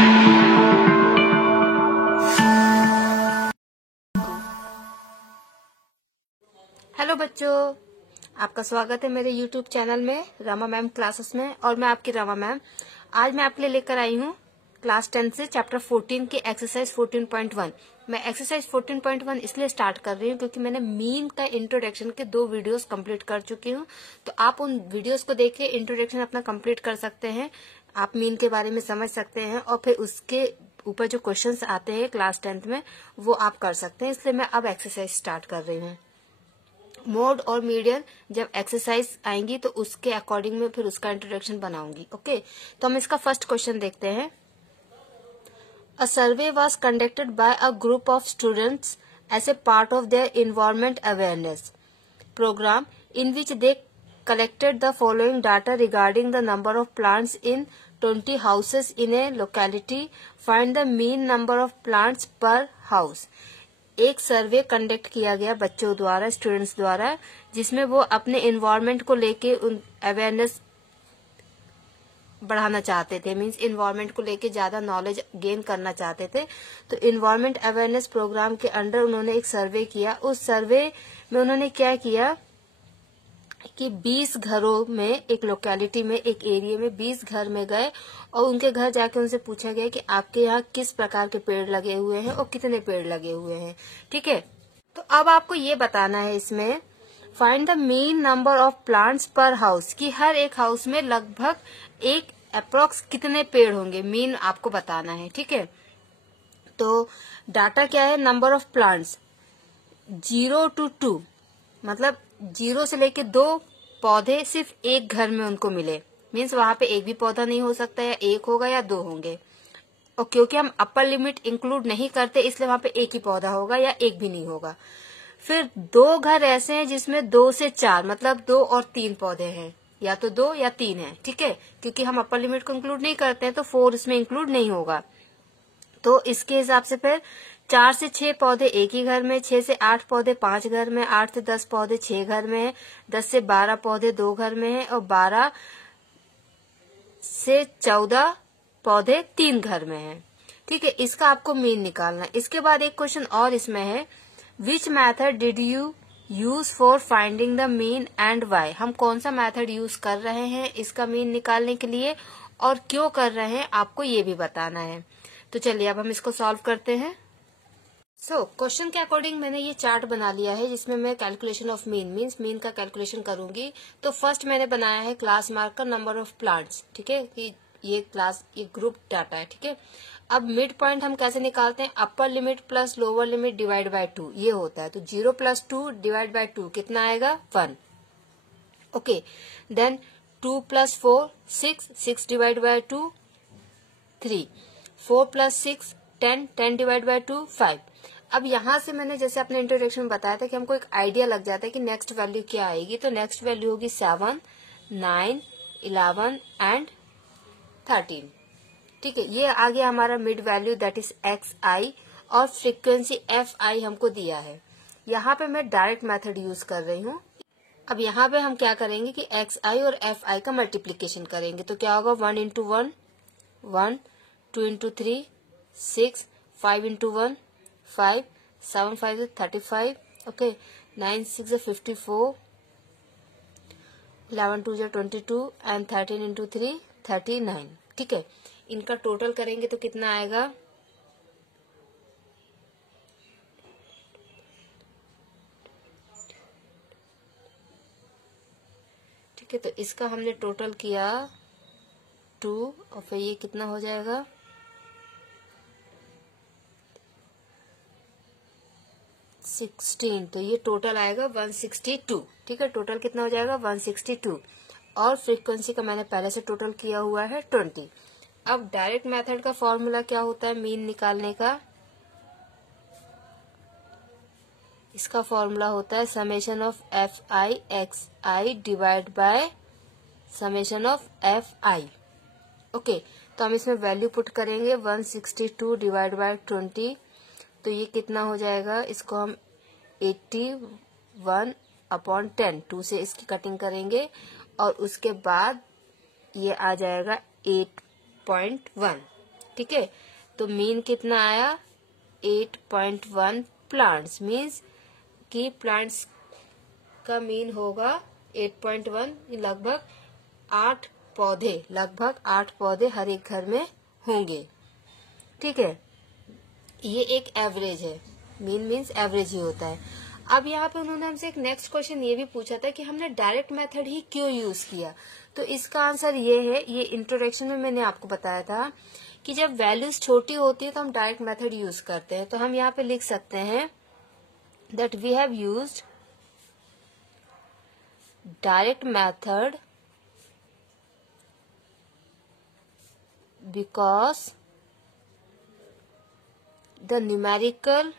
Hello बच्चों, आपका स्वागत है मेरे YouTube चैनल में रमा मैम क्लासेस में। और मैं आपकी रमा मैम। आज मैं आपके लिए लेकर आई हूँ क्लास 10 से चैप्टर 14 की एक्सरसाइज 14.1। मैं एक्सरसाइज 14.1 इसलिए स्टार्ट कर रही हूँ क्योंकि मैंने मीन का इंट्रोडक्शन के 2 वीडियोस कंप्लीट कर चुकी हूँ। तो आप उन वीडियोस को देख के इंट्रोडक्शन अपना कंप्लीट कर सकते हैं, आप मीन के बारे में समझ सकते हैं और फिर उसके ऊपर जो क्वेश्चंस आते हैं क्लास 10th में वो आप कर सकते हैं। इसलिए मैं अब एक्सरसाइज स्टार्ट कर रही हूँ। मोड और मीडियन जब एक्सरसाइज आएंगी तो उसके अकॉर्डिंग में फिर उसका इंट्रोडक्शन बनाऊंगी। ओके, तो हम इसका फर्स्ट क्वेश्चन देखते हैं। A survey was conducted by a group of students as a part of their environment awareness programme in which they collected the following data regarding the number of plants in 20 houses in a locality. Find the mean number of plants per house. एक survey conduct किया गया बच्चों द्वारा, students द्वारा, जिसमें वो अपने environment को लेके उन अवेयरनेस बढ़ाना चाहते थे, मींस एनवायरनमेंट को लेके ज्यादा नॉलेज गेन करना चाहते थे। तो एनवायरनमेंट अवेयरनेस प्रोग्राम के अंडर उन्होंने एक सर्वे किया। उस सर्वे में उन्होंने क्या किया कि 20 घरों में, एक लोकेलिटी में, एक एरिया में 20 घर में गए और उनके घर जाके उनसे पूछा गया कि आपके यहाँ किस प्रकार के पेड़ लगे हुए हैं और कितने पेड़ लगे हुए हैं। ठीक है, तो अब आपको ये बताना है इसमें find the mean number of plants पर हाउस, कि हर एक हाउस में लगभग एक अप्रोक्स कितने पेड़ होंगे, मीन आपको बताना है। ठीक है, तो डाटा क्या है, नंबर ऑफ प्लांट्स 0 to 2, मतलब 0 से लेके 2 पौधे सिर्फ एक घर में उनको मिले, मीन्स वहां पे एक भी पौधा नहीं हो सकता, या एक होगा या 2 होंगे। और क्योंकि हम अपर लिमिट इंक्लूड नहीं करते इसलिए वहां पे एक ही पौधा होगा या एक भी नहीं होगा। फिर 2 घर ऐसे हैं जिसमें 2 से 4, मतलब 2 और 3 पौधे हैं, या तो 2 या 3 है। ठीक है, क्योंकि हम अपर लिमिट को इंक्लूड नहीं करते हैं तो 4 इसमें इंक्लूड नहीं होगा। तो इसके हिसाब से फिर 4 से 6 पौधे एक ही घर में, 6 से 8 पौधे 5 घर में, 8 से 10 पौधे 6 घर में है, 10 से 12 पौधे 2 घर में है और 12 से 14 पौधे 3 घर में है। ठीक है, इसका आपको मीन निकालना है। इसके बाद एक क्वेश्चन और इसमें है, which method did you use for finding the mean and Y. हम कौन सा मैथड यूज कर रहे हैं इसका मीन निकालने के लिए और क्यों कर रहे हैं, आपको ये भी बताना है। तो चलिए अब हम इसको सॉल्व करते हैं। क्वेश्चन के अकॉर्डिंग मैंने ये चार्ट बना लिया है जिसमें मैं calculation of mean, means mean का कैलकुलेशन करूंगी। तो फर्स्ट मैंने बनाया है class marker number of plants. ठीक है, कि ये ग्रुप डाटा है। ठीक है, अब मिड पॉइंट हम कैसे निकालते हैं, upper limit plus lower limit divide by 2 ये होता है। तो 0 + 2 डिवाइड बाय 2 कितना आएगा, 1। Okay, then 2 + 4 6, 6 divide by 2 3, 4 + 6 10, 10 divide by 2 5। अब यहां से मैंने जैसे अपने इंट्रोडक्शन में बताया था कि हमको एक आइडिया लग जाता है कि नेक्स्ट वैल्यू क्या आएगी। तो नेक्स्ट वैल्यू होगी 7, 9, 11 एंड 13। ठीक है, ये आ गया हमारा mid value, that is XI, और फ्रीक्वेंसी FI हमको दिया है। यहाँ पे मैं डायरेक्ट मेथड यूज कर रही हूँ। अब यहाँ पे हम क्या करेंगे कि XI और FI का मल्टीप्लीकेशन करेंगे। तो क्या होगा, 1 × 1 1, 2 × 3 6, 5 × 1 5, 7 × 5 35, ओके, 9 × 6 54, 11 × 2 22 एंड 13 × 3 39। ठीक है, इनका टोटल करेंगे तो कितना आएगा, ठीक है, तो इसका हमने टोटल किया 2 और फिर ये कितना हो जाएगा, 16। तो ये टोटल आएगा 162। ठीक है, टोटल कितना हो जाएगा, 162। और फ्रीक्वेंसी का मैंने पहले से टोटल किया हुआ है 20। अब डायरेक्ट मेथड का फॉर्मूला क्या होता है मीन निकालने का, इसका फॉर्मूला होता है summation of FI XI divide by summation of FI। Okay, तो हम इसमें वैल्यू पुट करेंगे 162 डिवाइड बाय 20। तो ये कितना हो जाएगा, इसको हम 81/10, 2 से इसकी कटिंग करेंगे और उसके बाद ये आ जाएगा 8.1। ठीक है, तो मीन कितना आया 8.1 प्लांट्स, मीन्स कि प्लांट्स का मीन होगा 8.1, लगभग 8 पौधे, लगभग 8 पौधे हर एक घर में होंगे। ठीक है, ये एक एवरेज है, मीन मीन्स एवरेज ही होता है। अब यहाँ पे उन्होंने हमसे एक नेक्स्ट क्वेश्चन ये भी पूछा था कि हमने डायरेक्ट मेथड ही क्यों यूज किया, तो इसका आंसर ये है, ये इंट्रोडक्शन में मैंने आपको बताया था कि जब वैल्यूज छोटी होती है तो हम डायरेक्ट मेथड यूज करते हैं। तो हम यहाँ पे लिख सकते हैं that we have used direct method because the numerical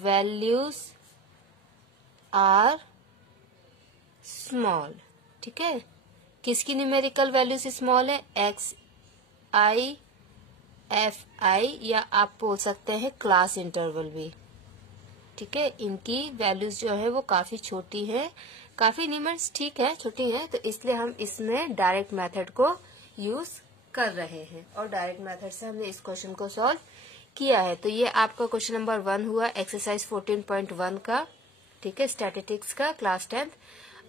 values are small। ठीक है, किसकी न्यूमेरिकल वैल्यूज स्मॉल है, XI FI, या आप बोल सकते हैं क्लास इंटरवल भी। ठीक है, इनकी वैल्यूज जो है वो काफी छोटी है, काफी न्यूमर्स ठीक है छोटी है, तो इसलिए हम इसमें डायरेक्ट मेथड को यूज कर रहे हैं और डायरेक्ट मेथड से हमने इस क्वेश्चन को सॉल्व किया है। तो ये आपका क्वेश्चन नंबर 1 हुआ एक्सरसाइज 14.1 का। ठीक है, स्टैटिस्टिक्स का, क्लास 10th।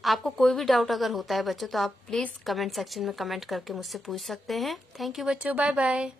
आपको कोई भी डाउट अगर होता है बच्चों तो आप प्लीज कमेंट सेक्शन में कमेंट करके मुझसे पूछ सकते हैं। थैंक यू बच्चों, बाय बाय।